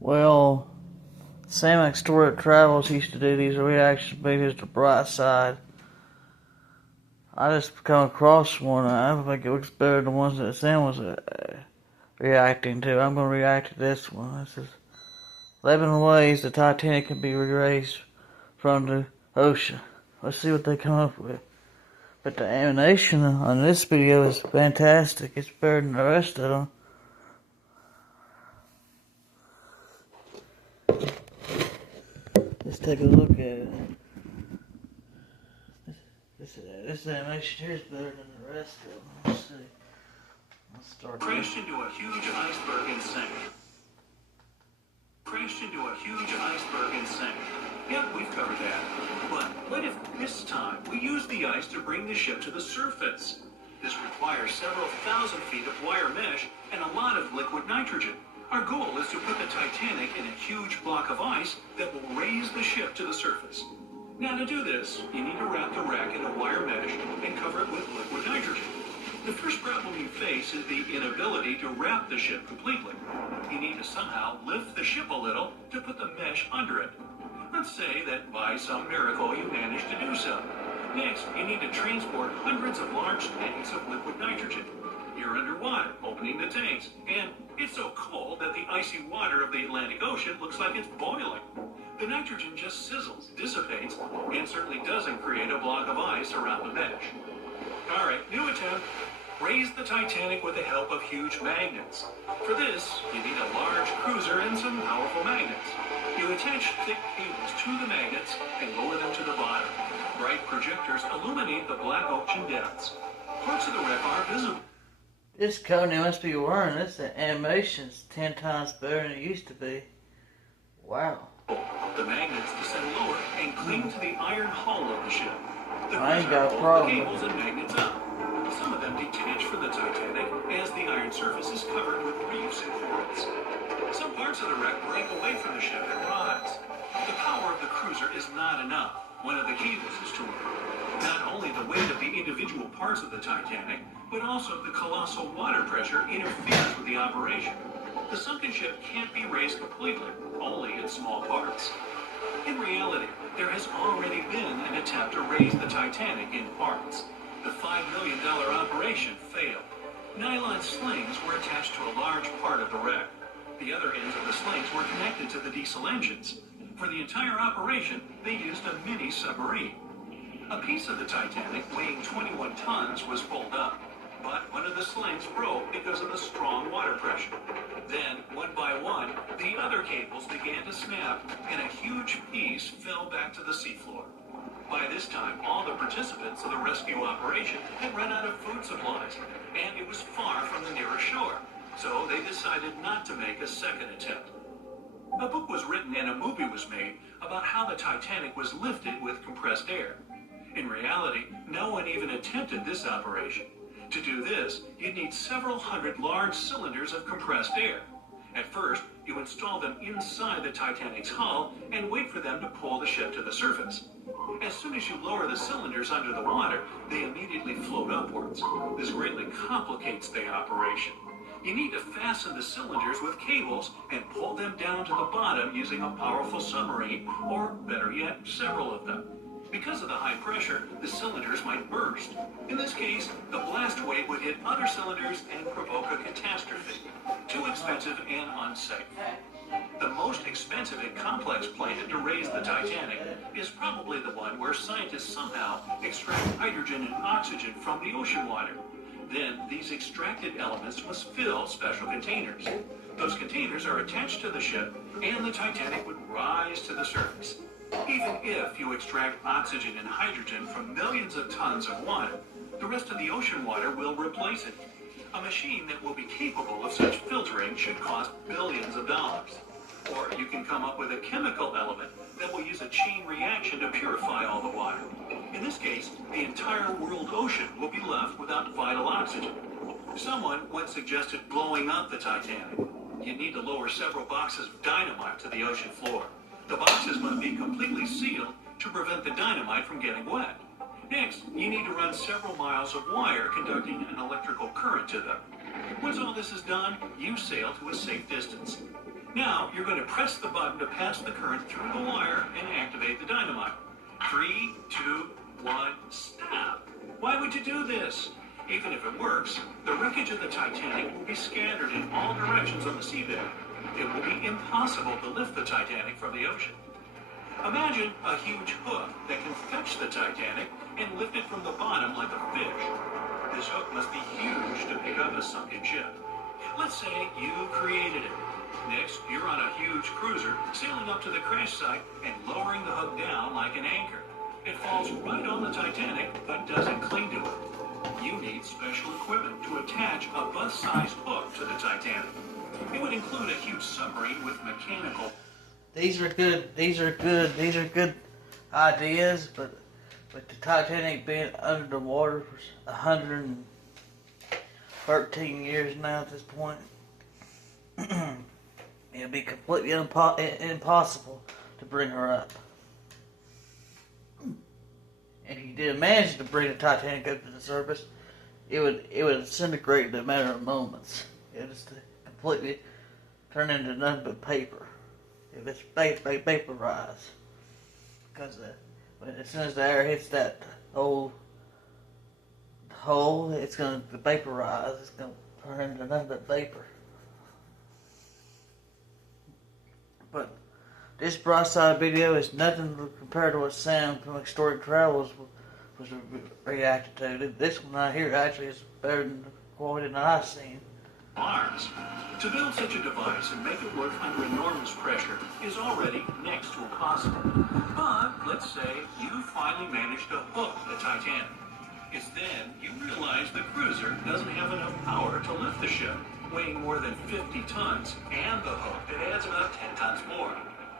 Well, Sam Extort Travels used to do these reaction videos to Bright Side. I just come across one, and I think it looks better than the ones that Sam was reacting to. I'm going to react to this one. This is 11 ways the Titanic can be raised from the ocean. Let's see what they come up with. But the animation on this video is fantastic. It's better than the rest of them. Let's take a look at it. This animation here is better than the rest of them. Let's see. Let's start. Crashed into a huge iceberg and sank. Crashed into a huge iceberg and sank. Yep, we've covered that. But what if this time we use the ice to bring the ship to the surface? This requires several thousand feet of wire mesh and a lot of liquid nitrogen. Our goal is to put the Titanic in a huge block of ice that will raise the ship to the surface. Now to do this, you need to wrap the wreck in a wire mesh and cover it with liquid nitrogen. The first problem you face is the inability to wrap the ship completely. You need to somehow lift the ship a little to put the mesh under it. Let's say that by some miracle you manage to do so. Next, you need to transport hundreds of large tanks of liquid nitrogen. You're underwater, opening the tanks, and it's so cold that the icy water of the Atlantic Ocean looks like it's boiling. The nitrogen just sizzles, dissipates, and certainly doesn't create a block of ice around the mesh. All right, new attempt. Raise the Titanic with the help of huge magnets. For this, you need a large cruiser and some powerful magnets. You attach thick cables to the magnets and lower them to the bottom. Bright projectors illuminate the black ocean depths. Parts of the wreck are visible. This company must be learning. This animation's 10 times better than it used to be. Wow. The magnets descend lower and cling to the iron hull of the ship. The I ain't got a pull problem. the cables and magnets up. Some of them detach from the Titanic as the iron surface is covered with reusing cords. Some parts of the wreck break away from the ship and rise. The power of the cruiser is not enough. One of the cables is torn. Not only the weight of the individual parts of the Titanic, but also the colossal water pressure interferes with the operation. The sunken ship can't be raised completely, only in small parts. In reality, there has already been an attempt to raise the Titanic in parts. The $5 million operation failed. Nylon slings were attached to a large part of the wreck. The other ends of the slings were connected to the diesel engines. For the entire operation, they used a mini submarine. A piece of the Titanic weighing 21 tons was pulled up, but one of the slings broke because of the strong water pressure. Then, one by one, the other cables began to snap, and a huge piece fell back to the seafloor. By this time, all the participants of the rescue operation had run out of food supplies, and it was far from the nearest shore, so they decided not to make a second attempt. A book was written and a movie was made about how the Titanic was lifted with compressed air. In reality, no one even attempted this operation. To do this, you'd need several hundred large cylinders of compressed air. At first, you install them inside the Titanic's hull and wait for them to pull the ship to the surface. As soon as you lower the cylinders under the water, they immediately float upwards. This greatly complicates the operation. You need to fasten the cylinders with cables and pull them down to the bottom using a powerful submarine, or better yet, several of them. Because of the high pressure, the cylinders might burst. In this case, the blast wave would hit other cylinders and provoke a catastrophe. Too expensive and unsafe. The most expensive and complex plan to raise the Titanic is probably the one where scientists somehow extract hydrogen and oxygen from the ocean water. Then, these extracted elements must fill special containers. Those containers are attached to the ship, and the Titanic would rise to the surface. Even if you extract oxygen and hydrogen from millions of tons of water, the rest of the ocean water will replace it. A machine that will be capable of such filtering should cost billions of dollars. Or you can come up with a chemical element that will use a chain reaction to purify all the water. In this case, the entire world ocean will be left without vital oxygen. Someone once suggested blowing up the Titanic. You need to lower several boxes of dynamite to the ocean floor. The boxes must be completely sealed to prevent the dynamite from getting wet. Next, you need to run several miles of wire conducting an electrical current to them. Once all this is done, you sail to a safe distance. Now you're going to press the button to pass the current through the wire and activate the dynamite. 3, 2, 1, snap. Why would you do this? Even if it works, the wreckage of the Titanic will be scattered in all directions on the seabed. It will be impossible to lift the Titanic from the ocean. Imagine a huge hook that can fetch the Titanic and lift it from the bottom like a fish. This hook must be huge to pick up a sunken ship. Let's say you created it. Next, you're on a huge cruiser, sailing up to the crash site and lowering the hook down like an anchor. It falls right on the Titanic, but doesn't cling to it. You need special equipment to attach a bus-sized hook to the Titanic. It would include a huge submarine with mechanical... These are good ideas, but with the Titanic being under the water for 113 years now at this point, it'd be completely impossible to bring her up. If you did manage to bring the Titanic up to the surface, it would disintegrate in a matter of moments. It would just completely turn into nothing but paper. If it's vaporized, because as soon as the air hits that old hole, it's going to vaporize. It's going to turn into nothing but vapor. But this broadside video is nothing compared to what Sam from Extraordinary Travels was reacted to. This one right here actually is better than the quality that I've seen. Arms. To build such a device and make it work under enormous pressure is already next to impossible. But let's say you finally managed to hook the Titanic. It's then you realize the cruiser doesn't have enough power to lift the ship, weighing more than 50 tons, and the hook that adds about 10 tons more.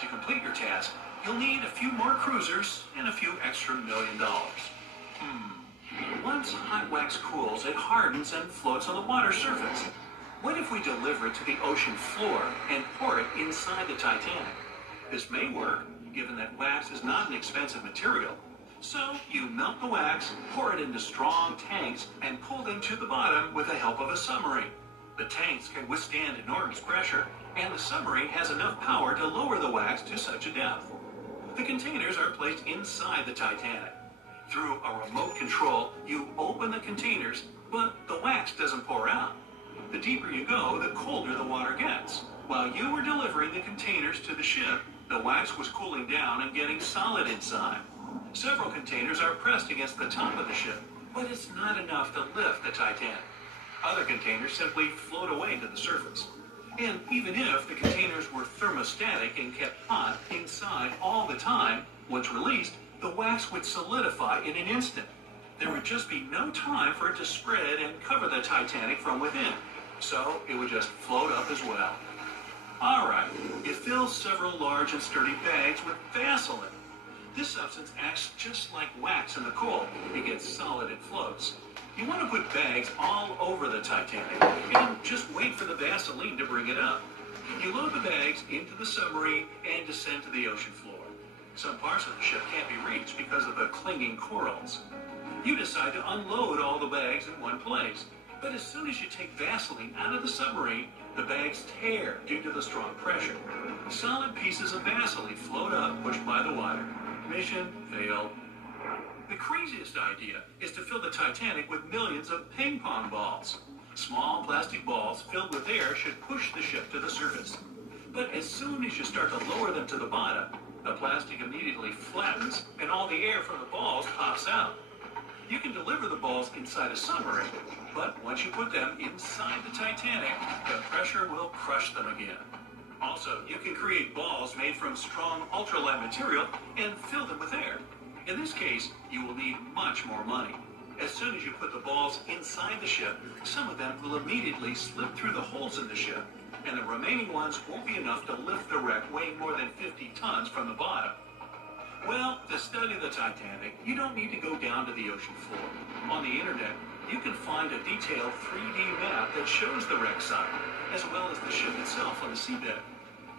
To complete your task, you'll need a few more cruisers and a few extra $1 million. Once hot wax cools, it hardens and floats on the water surface. What if we deliver it to the ocean floor and pour it inside the Titanic? This may work, given that wax is not an expensive material. So you melt the wax, pour it into strong tanks, and pull them to the bottom with the help of a submarine. The tanks can withstand enormous pressure, and the submarine has enough power to lower the wax to such a depth. The containers are placed inside the Titanic. Through a remote control, you open the containers, but the wax doesn't pour out. The deeper you go, the colder the water gets. While you were delivering the containers to the ship, the wax was cooling down and getting solid inside. Several containers are pressed against the top of the ship, but it's not enough to lift the Titanic. Other containers simply float away to the surface. And even if the containers were thermostatic and kept hot inside all the time, once released, the wax would solidify in an instant. There would just be no time for it to spread and cover the Titanic from within, so it would just float up as well. Alright, you fill several large and sturdy bags with Vaseline. This substance acts just like wax in the cold. It gets solid and floats. You want to put bags all over the Titanic and just wait for the Vaseline to bring it up. You load the bags into the submarine and descend to the ocean floor. Some parts of the ship can't be reached because of the clinging corals. You decide to unload all the bags in one place. But as soon as you take Vaseline out of the submarine, the bags tear due to the strong pressure. Solid pieces of Vaseline float up, pushed by the water. Mission failed. The craziest idea is to fill the Titanic with millions of ping pong balls. Small plastic balls filled with air should push the ship to the surface. But as soon as you start to lower them to the bottom, the plastic immediately flattens and all the air from the balls pops out. You can deliver the balls inside a submarine, but once you put them inside the Titanic, the pressure will crush them again. Also, you can create balls made from strong ultralight material and fill them with air. In this case, you will need much more money. As soon as you put the balls inside the ship, some of them will immediately slip through the holes in the ship, and the remaining ones won't be enough to lift the wreck weighing more than 50 tons from the bottom. Well, to study the Titanic, you don't need to go down to the ocean floor. On the internet, you can find a detailed 3D map that shows the wreck site, as well as the ship itself on the seabed.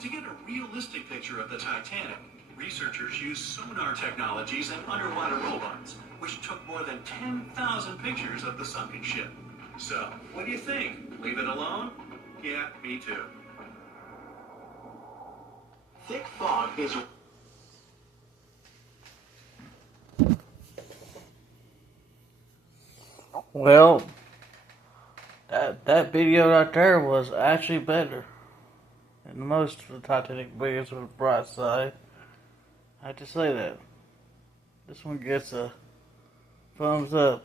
To get a realistic picture of the Titanic, researchers used sonar technologies and underwater robots, which took more than 10,000 pictures of the sunken ship. So, what do you think? Leave it alone? Yeah, me too. Thick fog is... Well, that video right there was actually better than most of the Titanic videos with the bright side. I have to say that. This one gets a thumbs up.